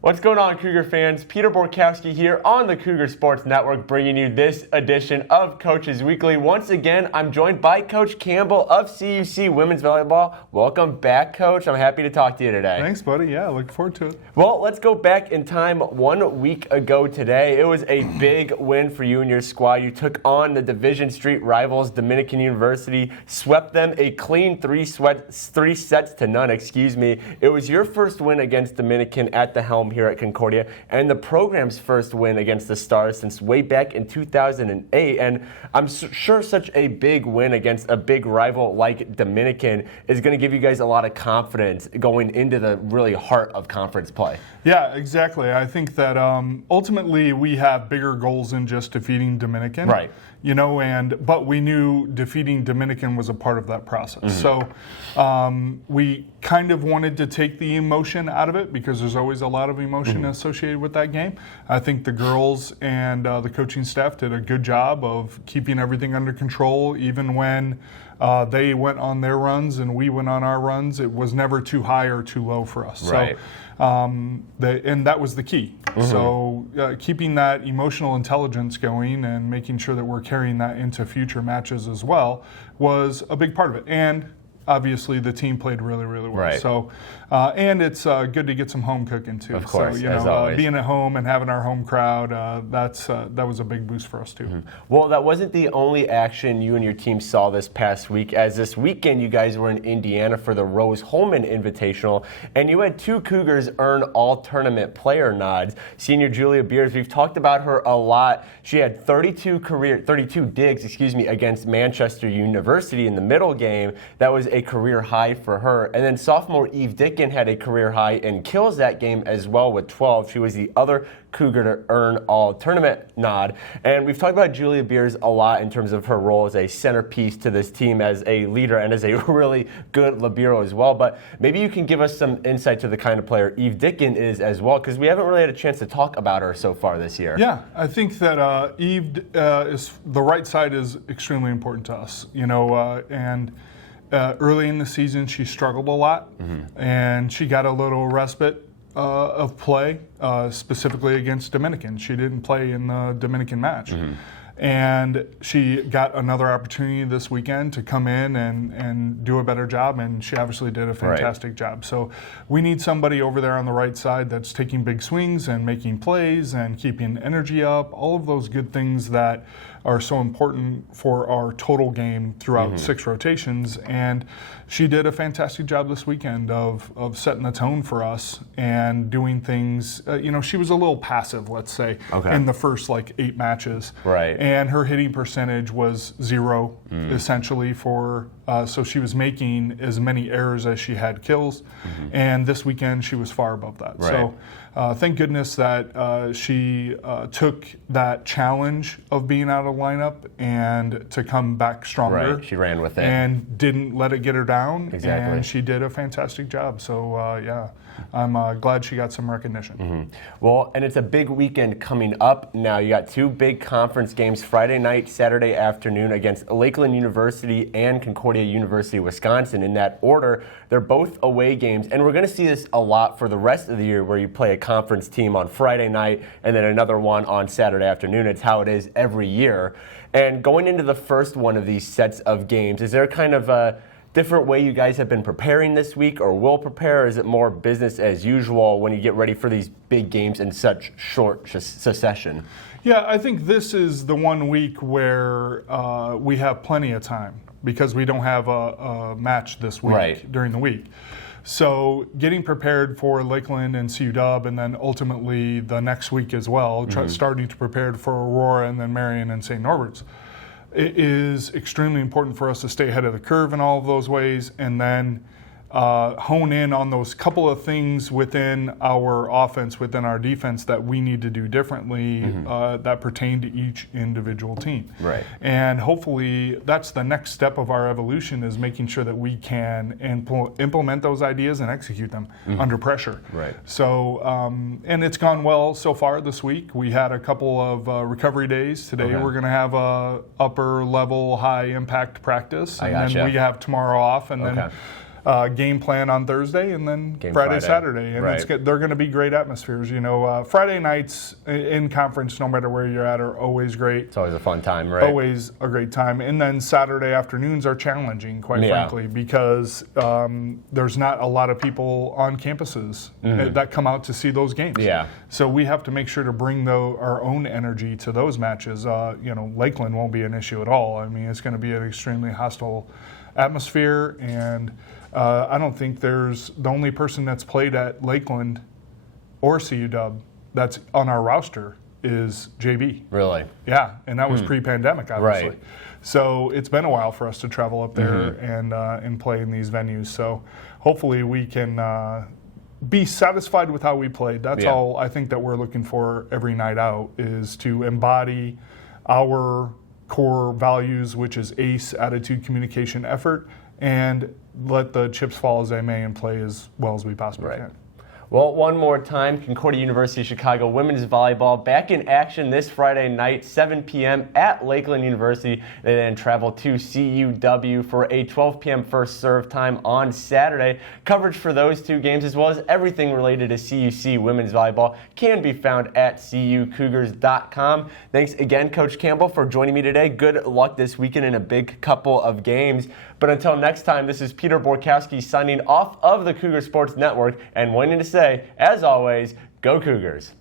What's going on, Cougar fans? Peter Borkowski here on the Cougar Sports Network, bringing you this edition of Coaches Weekly. Once again, I'm joined by Coach Campbell of CUC Women's Volleyball. Welcome back, Coach. I'm happy to talk to you today. Thanks, buddy. Yeah, looking forward to it. Well, let's go back in time 1 week ago today. It was a big win for you and your squad. You took on the Division Street rivals, Dominican University, swept them a clean three sets to none. It was your first win against Dominican at the helm here at Concordia, and the program's first win against the Stars since way back in 2008. And I'm sure such a big win against a big rival like Dominican is going to give you guys a lot of confidence going into the really heart of conference play. Yeah, exactly. I think that ultimately we have bigger goals than just defeating Dominican. Right. You know, but we knew defeating Dominican was a part of that process. So we kind of wanted to take the emotion out of it because there's always a lot of emotion associated with that game. I think the girls and the coaching staff did a good job of keeping everything under control, even when they went on their runs and we went on our runs. It was never too high or too low for us. Right. So, and that was the key. So keeping that emotional intelligence going and making sure that we're carrying that into future matches as well was a big part of it. And obviously the team played really, really well. Right. So, and it's good to get some home cooking too. Of course, so, as always. Being at home and having our home crowd, that was a big boost for us too. Well, that wasn't the only action you and your team saw this past week, as this weekend you guys were in Indiana for the Rose Holman Invitational, and you had two Cougars earn all-tournament player nods. Senior Julia Beers, we've talked about her a lot. She had 32 digs, against Manchester University in the middle game. That was a career high for her. And then sophomore Eve Dickin had a career high in kills that game as well with 12. She was the other Cougar to earn all-tournament nod. And we've talked about Julia Beers a lot in terms of her role as a centerpiece to this team as a leader and as a really good libero as well. But maybe you can give us some insight to the kind of player Eve Dickin is as well, because we haven't really had a chance to talk about her so far this year. Yeah, I think that Eve is the right side is extremely important to us, and early in the season she struggled a lot, and she got a little respite of play, specifically against Dominican. She didn't play in the Dominican match. And she got another opportunity this weekend to come in and do a better job, and she obviously did a fantastic job. So we need somebody over there on the right side that's taking big swings and making plays and keeping energy up, all of those good things that are so important for our total game throughout 6 rotations. And she did a fantastic job this weekend of setting the tone for us and doing things. She was a little passive, let's say, in the first 8 matches. Right. And her hitting percentage was 0, essentially, so she was making as many errors as she had kills. And this weekend she was far above that. Right. So thank goodness that she took that challenge of being out of lineup and to come back stronger. Right. She ran with it. And didn't let it get her down. Exactly. And she did a fantastic job. So, I'm glad she got some recognition. Well, and it's a big weekend coming up now. You got 2 big conference games Friday night, Saturday afternoon against Lakeland University and Concordia University, Wisconsin. In that order, they're both away games. And we're going to see this a lot for the rest of the year, where you play a conference team on Friday night and then another one on Saturday afternoon. It's how it is every year. And going into the first one of these sets of games, is there kind of a different way you guys have been preparing this week or will prepare? Or is it more business as usual when you get ready for these big games in such short succession? Yeah, I think this is the 1 week where we have plenty of time because we don't have a match this week during the week. So getting prepared for Lakeland and CU Dub, and then ultimately the next week as well, starting to prepare for Aurora and then Marion and St. Norbert's. It is extremely important for us to stay ahead of the curve in all of those ways, and then hone in on those couple of things within our offense, within our defense that we need to do differently that pertain to each individual team. Right. And hopefully that's the next step of our evolution, is making sure that we can implement those ideas and execute them under pressure. Right. So, and it's gone well so far this week. We had a couple of recovery days. Today we're going to have a upper level, high impact practice. And then we have tomorrow off, and then game plan on Thursday, and then Friday, Saturday, and right. they're going to be great atmospheres. Friday nights in conference, no matter where you're at, are always great. It's always a fun time, right? Always a great time. And then Saturday afternoons are challenging, quite frankly, because there's not a lot of people on campuses that come out to see those games. Yeah. So we have to make sure to bring our own energy to those matches. Lakeland won't be an issue at all. I mean, it's going to be an extremely hostile atmosphere, and I don't think the only person that's played at Lakeland or CU-Dub that's on our roster is JB. Really? Yeah, and that was pre-pandemic, obviously. Right. So it's been a while for us to travel up there and play in these venues. So hopefully we can be satisfied with how we played. That's all I think that we're looking for every night out, is to embody our core values, which is ACE, attitude, communication, effort, and let the chips fall as they may and play as well as we possibly can. Well, one more time, Concordia University Chicago women's volleyball back in action this Friday night, 7 p.m. at Lakeland University. They then travel to CUW for a 12 p.m. first serve time on Saturday. Coverage for those two games, as well as everything related to CUC women's volleyball, can be found at cucougars.com. Thanks again, Coach Campbell, for joining me today. Good luck this weekend in a big couple of games. But until next time, this is Peter Borkowski signing off of the Cougar Sports Network and wanting to say, as always, go Cougars.